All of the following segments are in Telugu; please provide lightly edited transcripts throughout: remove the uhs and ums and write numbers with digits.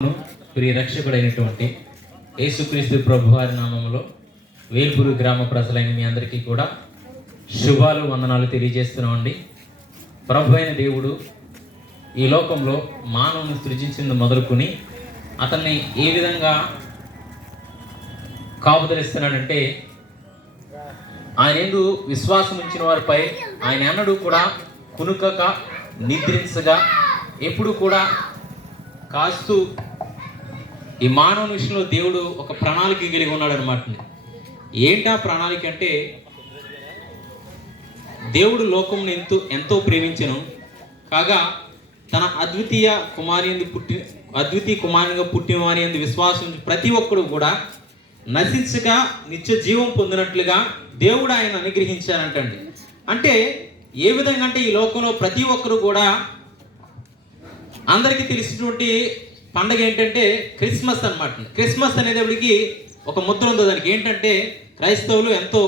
ప్రియ రక్షకుడైనటువంటి యేసుక్రీస్తు ప్రభువారి నామములో వేల్పూరు గ్రామ ప్రజలైన మీ అందరికీ కూడా శుభాలు వందనాలు తెలియజేస్తున్నామండి. ప్రభు అయిన దేవుడు ఈ లోకంలో మానవుని సృజించింది మొదలుకొని అతన్ని ఏ విధంగా కాపుదలిస్తున్నాడంటే, ఆయన యందు విశ్వాసం ఉంచిన వారిపై ఆయన అన్నడు కూడా కునుకక నిద్రించగా ఎప్పుడు కూడా కాస్తూ ఈ మానవుని విషయంలో దేవుడు ఒక ప్రణాళిక కలిగి ఉన్నాడు అనమాట. ఏంటా ప్రణాళిక అంటే, దేవుడు లోకమును ఎంతో ప్రేమించెను కాగా తన అద్వితీయ కుమారునిగా పుట్టిన వారి యందు విశ్వాసం ప్రతి ఒక్కడు కూడా నశించక నిత్య జీవం పొందినట్లుగా దేవుడు ఆయన అనుగ్రహించారంటండి. అంటే ఏ విధంగా అంటే, ఈ లోకంలో ప్రతి ఒక్కరు కూడా అందరికీ తెలిసినటువంటి పండగ ఏంటంటే క్రిస్మస్ అన్నమాట. క్రిస్మస్ అనేటప్పటికి ఒక ముద్ర ఉంది దానికి. ఏంటంటే క్రైస్తవులు ఎంతో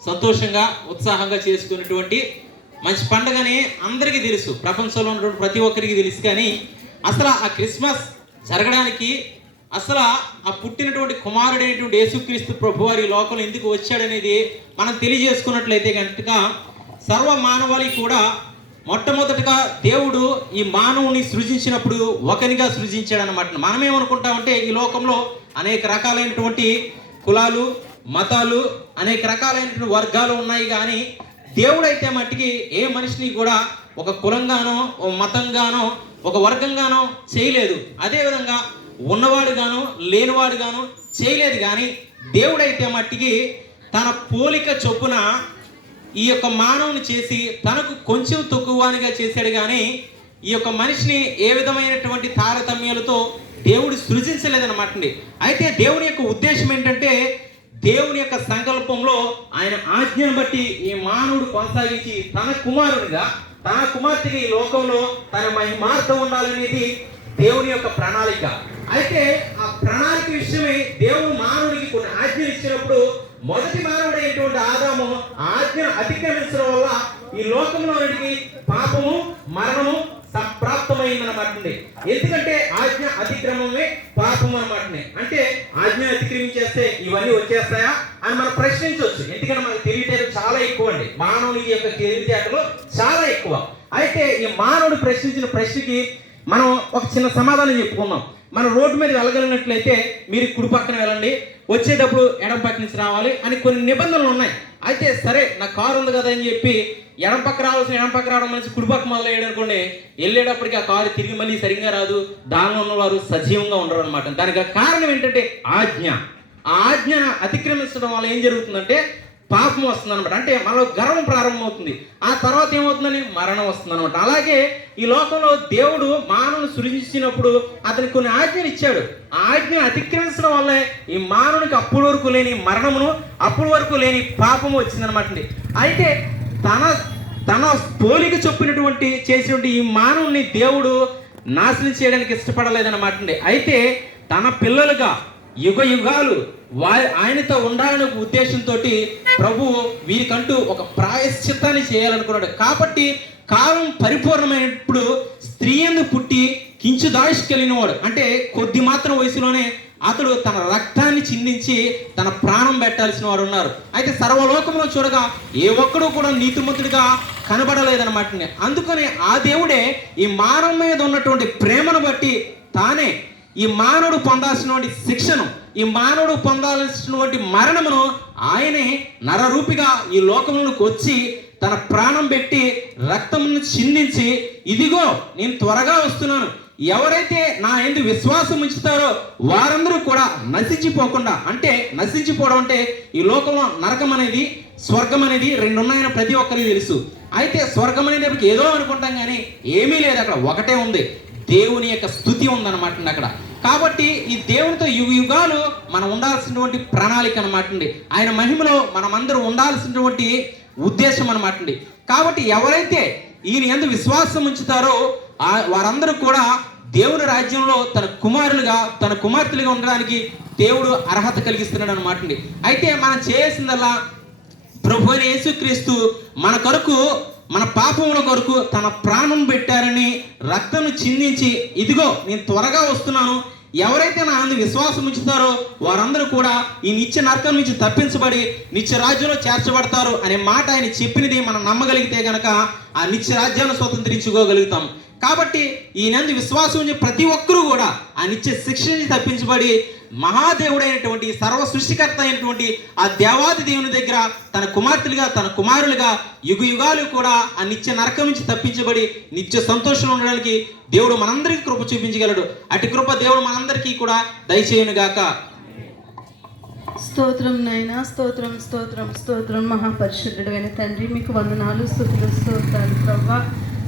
సంతోషంగా ఉత్సాహంగా చేసుకునేటువంటి మంచి పండగని అందరికీ తెలుసు, ప్రపంచంలో ఉన్నటువంటి ప్రతి ఒక్కరికి తెలుసు. కానీ అసలు ఆ క్రిస్మస్ జరగడానికి అసలు ఆ పుట్టినటువంటి కుమారుడైనటువంటి యేసుక్రీస్తు ప్రభువారి లోకంలో ఎందుకు వచ్చాడనేది మనం తెలియజేసుకున్నట్లయితే కనుక, సర్వ మానవాళి కూడా మొట్టమొదటిగా దేవుడు ఈ మానవుని సృజించినప్పుడు ఒకనిగా సృజించాడు అనమాట. మనమేమనుకుంటామంటే, ఈ లోకంలో అనేక రకాలైనటువంటి కులాలు, మతాలు, అనేక రకాలైనటువంటి వర్గాలు ఉన్నాయి. కానీ దేవుడైతే మట్టికి ఏ మనిషిని కూడా ఒక కులంగానో, ఒక మతంగానో, ఒక వర్గంగానో చేయలేదు. అదేవిధంగా ఉన్నవాడుగాను లేనివాడుగాను చేయలేదు. కానీ దేవుడైతే మట్టికి తన పోలిక చొప్పున ఈ యొక్క మానవుని చేసి తనకు కొంచెం తక్కువగా చేశాడు. కానీ ఈ యొక్క మనిషిని ఏ విధమైనటువంటి తారతమ్యాలతో దేవుడు సృజించలేదన్నమాట. అయితే దేవుని యొక్క ఉద్దేశం ఏంటంటే, దేవుని యొక్క సంకల్పంలో ఆయన ఆజ్ఞను బట్టి ఈ మానవుడు కొనసాగించి తన కుమారునిగా, తన కుమార్తెగా ఈ లోకంలో తన మహిమార్థం ఉండాలనేది దేవుని యొక్క ప్రణాళిక. అయితే ఆ ప్రణాళిక విషయమై దేవుడు మానవుడికి కొన్ని ఆజ్ఞలు ఇచ్చినప్పుడు, మొదటి మానవుడైనటువంటి ఆదాము ఆజ్ఞను అతిక్రమించడం వల్ల ఈ లోకంలో పాపము, మరణము సంప్రాప్తమైందన్నమాట. ఎందుకంటే ఆజ్ఞ అతిక్రమమే పాపము అన్నమాట. అంటే ఆజ్ఞ అతిక్రమించేస్తే ఇవన్నీ వచ్చేస్తాయా అని మనం ప్రశ్నించవచ్చు. ఎందుకంటే మనకు తెలివితేటలు చాలా ఎక్కువ అండి, మానవునికి యొక్క తెలివితేటలు చాలా ఎక్కువ. అయితే ఈ మానవుడు ప్రశ్నించిన ప్రశ్నకి మనం ఒక చిన్న సమాధానం చెప్పుకుందాం. మనం రోడ్డు మీద వెళ్ళగలిగినట్లయితే మీరు కుడి పక్కన వెళ్ళండి, వచ్చేటప్పుడు ఎడం పక్క నుంచి రావాలి అని కొన్ని నిబంధనలు ఉన్నాయి. అయితే సరే నా కారు ఉంది కదా అని చెప్పి ఎడం పక్క రావాల్సిన ఎడం పక్క రావడం మనిషి కుడి పక్క మొదలయ్యాడు అనుకోండి, వెళ్ళేటప్పటికి ఆ కారు తిరిగి మళ్ళీ సరిగ్గా రాదు, దానిలో ఉన్నవారు సజీవంగా ఉండరు అనమాట. దానికి కారణం ఏంటంటే ఆజ్ఞ. ఆ ఆజ్ఞను అతిక్రమించడం వల్ల ఏం జరుగుతుందంటే పాపం వస్తుంది అనమాట. అంటే మనలో గర్వం ప్రారంభమవుతుంది, ఆ తర్వాత ఏమవుతుందని మరణం వస్తుంది అనమాట. అలాగే ఈ లోకంలో దేవుడు మానవుని సృజించినప్పుడు అతనికి కొన్ని ఆజ్ఞలు ఇచ్చాడు. ఆ ఆజ్ఞ అతిక్రమించడం వల్లే ఈ మానవునికి అప్పటి వరకు లేని మరణమును, అప్పటి వరకు లేని పాపము వచ్చిందనమాట. అయితే తన పోలిక చొప్పినటువంటి చేసినటువంటి ఈ మానవుని దేవుడు నాశనం చేయడానికి ఇష్టపడలేదన్నమాట. అయితే తన పిల్లలుగా యుగ యుగాలు ఆయనతో ఉండాలనే ఉద్దేశంతో ప్రభువు వీరికంటూ ఒక ప్రాయశ్చిత్తాన్ని చేయాలనుకున్నాడు. కాబట్టి కాలం పరిపూర్ణమైనప్పుడు స్త్రీ యందు పుట్టి కించుదాయుష్ కలిగిన వాడు, అంటే కొద్ది మాత్రం వయసులోనే అతడు తన రక్తాన్ని చిందించి తన ప్రాణం పెట్టాల్సిన వారు ఉన్నారు. అయితే సర్వలోకంలో చూడగా ఏ ఒక్కడూ కూడా నీతిమంతుడిగా కనబడలేదన్నమాట. అందుకని ఆ దేవుడే ఈ మానవం మీద ఉన్నటువంటి ప్రేమను బట్టి తానే ఈ మానవుడు పొందాల్సినటువంటి శిక్షను, ఈ మానవుడు పొందాల్సినటువంటి మరణమును ఆయనే నరరూపిగా ఈ లోకంలోకి వచ్చి తన ప్రాణం పెట్టి రక్తమును చిందించి, ఇదిగో నేను త్వరగా వస్తున్నాను, ఎవరైతే నా యందు విశ్వాసం ఉంచుతారో వారందరూ కూడా నశించిపోకుండా, అంటే నశించిపోవడం అంటే ఈ లోకంలో నరకం అనేది స్వర్గం అనేది రెండు ఉన్నాయని ప్రతి ఒక్కరికి తెలుసు. అయితే స్వర్గం అనేది ఏదో అనుకుంటాం కానీ ఏమీ లేదు, అక్కడ ఒకటే ఉంది, దేవుని యొక్క స్తుతి ఉందన్నమాట అక్కడ. కాబట్టి ఈ దేవునితో యుగ యుగాలు మనం ఉండాల్సినటువంటి ప్రణాళిక అనమాట. ఆయన మహిమలో మనమందరూ ఉండాల్సినటువంటి ఉద్దేశం అనమాట. కాబట్టి ఎవరైతే ఈయన యందు విశ్వాసం ఉంచుతారో వారందరూ కూడా దేవుని రాజ్యంలో తన కుమారులుగా, తన కుమార్తెలుగా ఉండడానికి దేవుడు అర్హత కలిగిస్తున్నాడు అనమాట. అయితే మనం చేయాల్సిందల్లా ప్రభు యేసుక్రీస్తు మన కొరకు మన పాపముల కొరకు తన ప్రాణం పెట్టారని, రక్తం చిందించి ఇదిగో నేను త్వరగా వస్తున్నాను, ఎవరైతే నా అందు విశ్వాసం ఉంచుతారో వారందరూ కూడా ఈ నిత్య నరకం నుంచి తప్పించబడి నిత్య రాజ్యంలో చేర్చబడతారు అనే మాట ఆయన చెప్పినది మనం నమ్మగలిగితే గనక ఆ నిత్య రాజ్యాన్ని స్వతంత్రించుకోగలుగుతాం. కాబట్టి ఈ నందు విశ్వాసం ఉంచే ప్రతి ఒక్కరూ కూడా ఆ నిత్య శిక్ష నుంచి తప్పించబడి మహాదేవుడైనటువంటి సర్వ సృష్టికర్త అయినటువంటి ఆ దేవాది దేవుని దగ్గర తన కుమార్తెలుగా తన కుమారులుగా యుగ యుగాలు కూడా ఆ నిత్య నరకం నుంచి తప్పించబడి నిత్య సంతోషంలో ఉండడానికి దేవుడు మనందరికీ కృప చూపించగలడు. అటు కృప దేవుడు మనందరికీ కూడా దయచేయును గాక. స్తోత్రం నాయనా, స్తోత్రం స్తోత్రం స్తోత్రం. మహాపరిశుద్ధుడైన తండ్రి మీకు వందనాలు, స్తుతులు, స్తోత్రాలు ప్రభువా.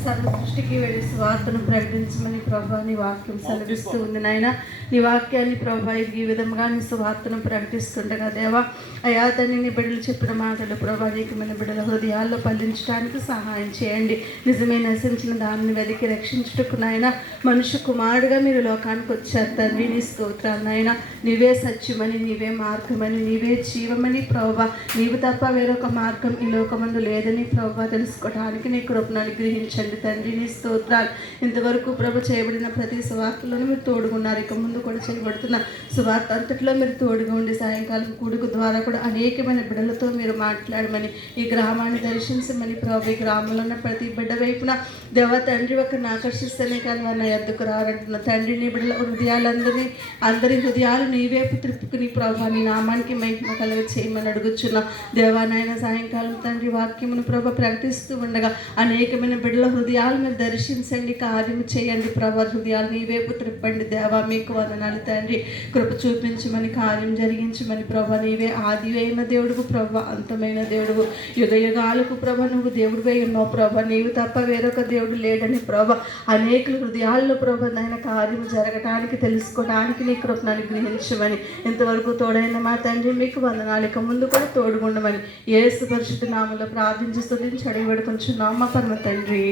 సర్వ సృష్టికి వెళ్ళి స్వార్థను ప్రకటించమని ప్రభా నీ వాక్యం సెలవిస్తూ ఉంది నాయన. నీ వాక్యాన్ని ప్రభా ఈ విధంగా నీ స్వార్థను ప్రకటిస్తుండగా దేవా అయా తండ్రి నీ బిడ్డలు చెప్పిన మాటలు ప్రభా అనేకమైన బిడ్డల హృదయాల్లో పల్లించడానికి సహాయం చేయండి. నిజమే నశించిన దానిని వెతికి రక్షించుటకు నాయన మనుష్య కుమారుడుగా మీరు లోకానికి వచ్చారు తండ్రి. నీ స్తోత్రాలు నాయన. నీవే సత్యమని, నీవే మార్గమని, నీవే జీవమని ప్రభా, నీవు తప్ప వేరొక మార్గం ఈ లోకమందు లేదని ప్రభా తెలుసుకోవడానికి నీ కృపను అనుగ్రహించండి తండ్రి. నీ స్తోత్రాలు. ఇంతవరకు ప్రభు చేయబడిన ప్రతి సువార్తలోనూ మీరు తోడుగున్నారు, ఇక ముందు కూడా చేయబడుతున్న సువార్త అంతట్లో మీరు తోడుగా ఉండి సాయంకాలం కూడుకు ద్వారా కూడా అనేకమైన బిడ్డలతో మీరు మాట్లాడమని, ఈ గ్రామాన్ని దర్శించమని ప్రభు, ఈ గ్రామంలో ఉన్న ప్రతి బిడ్డ వైపున దేవ తండ్రి ఒకరిని ఆకర్షిస్తేనే కానీ వారిని ఎద్దుకు రారంటున్న తండ్రి నీ బిడ్డల హృదయాలందరినీ అందరి హృదయాలు నీ వైపు త్రిప్పుకుని ప్రభు నీ నామానికి మహిమ కలుగ చేయమని అడుగుచున్నా దేవానాయన. సాయంకాలం తండ్రి వాక్యమును ప్రభు ప్రకటిస్తూ ఉండగా అనేకమైన బిడ్డల హృదయాలు మీరు దర్శించండి, కార్యము చేయండి ప్రభు. హృదయాలు నీ వైపు త్రిప్పండి దేవా. మీకు వందనాలు తండ్రి. కృప చూపించమని, కార్యం జరిగించమని ప్రభు. నీవే ఆది అయిన దేవుడుకు ప్రభు, అంతమైన దేవుడు, యుగ యుగాలకు ప్రభు నువ్వు దేవుడివై ఉన్నావు ప్రభు. నీవు తప్ప వేరొక దేవుడు లేడని ప్రభు అనేకుల హృదయాల్లో ప్రభు నాయన కార్యము జరగటానికి తెలుసుకోవడానికి నీ కృపను అనుగ్రహించమని, ఇంతవరకు తోడైన మా తండ్రి మీకు వందనాలు, ఇక ముందు కూడా తోడుగుండమని యేసు పరిశుద్ధ నామములో ప్రార్థించి స్తుతించి అడిగి వేడుకొంచున్నాము మా పరమ తండ్రి.